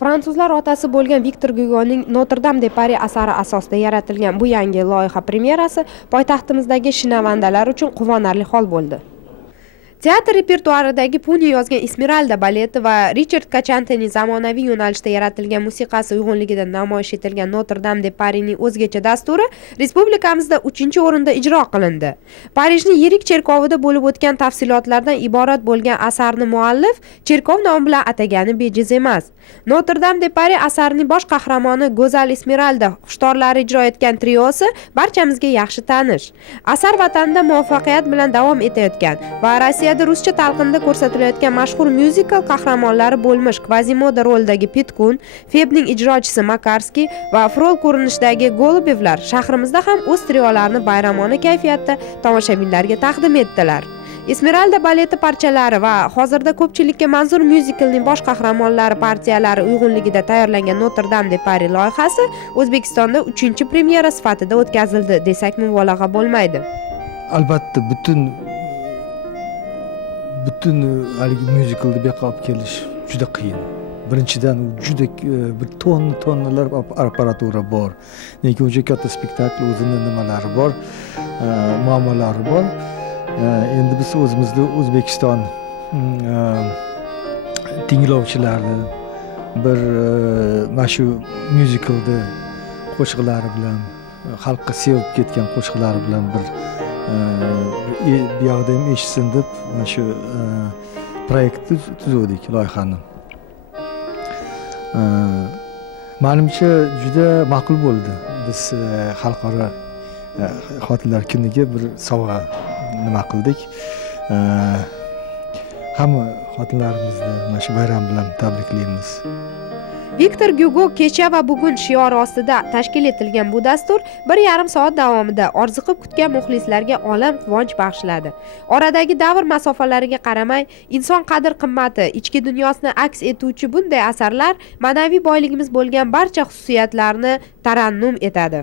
Fransuzlar otasi bo'lgan Viktor Gugoning Notre-Dame de Paris asari asosida yaratilgan bu yangi loyiha premyerasi poytaxtimizdagi shinavandalar uchun quvonarli hol bo'ldi. Teatr repertuaridagi Puni yozgan Esmeralda baleti va Richard Kachantening zamonaviy yo'nalishda yaratilgan musiqasi uyg'unligida namoyish etilgan Notre-Dame de Parisning o'zgacha dasturi respublikamizda 3-o'rinda ijro qilindi. Parijning yirik cherkovida bo'lib o'tgan tafsilotlardan iborat bo'lgan asarni muallif cherkov nomi bilan atagani bejiz emas. Notre-Dame de Paris asarining bosh qahramoni Go'zal Esmeralda xushtorlari ijro etgan triosi barchamizga yaxshi tanish. Asar vatanida muvaffaqiyat bilan davom etayotgan va Rossiyada ruscha talqinda ko'rsatilayotgan mashhur myuzikl qahramonlari bo'lmish Kvazimoda rolidagi Petkun, Febning ijrochisi Makarskiy va Frol ko'rinishidagi Golubevlar shahrimizda ham o'z triolarini bayramona kayfiyatda tomoshabinlarga taqdim etdilar. Esmeralda baleti parchalari va hozirda ko'pchilikka manzur myuziklning bosh qahramonlari partiyalari uyg'unligida tayyorlangan Notre-Dame de Paris loyihasi O'zbekistonda 3-premyera sifatida o'tkazildi desak mubolag'a bo'lmaydi. Albatta butun haligi myuziklni bu yoqqa olib kelish juda qiyin. Birinchidan juda bir tonnalar apparatura bor. Lekin o'sha katta spektakl o'zining nimalari bor, muammolari bor. Endi biz o'zimizda O'zbekiston tinglovchilarni bir mana shu myuziklda qo'shiqlari bilan xalqqa sevib ketgan qo'shiqlari bilan bir bu yoqda ham eshitsin deb mana shu proyektni tuzuvdik, loyihani. Menimcha juda ma'qul bo'ldi. Biz xalqaro xotinlar kuniga bir sovg'a nima qildik. Hamma xotinlarimizni mana shu bayram bilan tabriklaymiz. Viktor Gugo kecha va bugun shiori ostida tashkil etilgan bu dastur 1,5 soat davomida orziqib kutgan muxlislarga olam quvonch bag'ishladi. Oradagi davr masofalariga qaramay, inson qadr-qimmati, ichki dunyosini aks etuvchi bunday asarlar ma'naviy boyligimiz bo'lgan barcha xususiyatlarni tarannum etadi.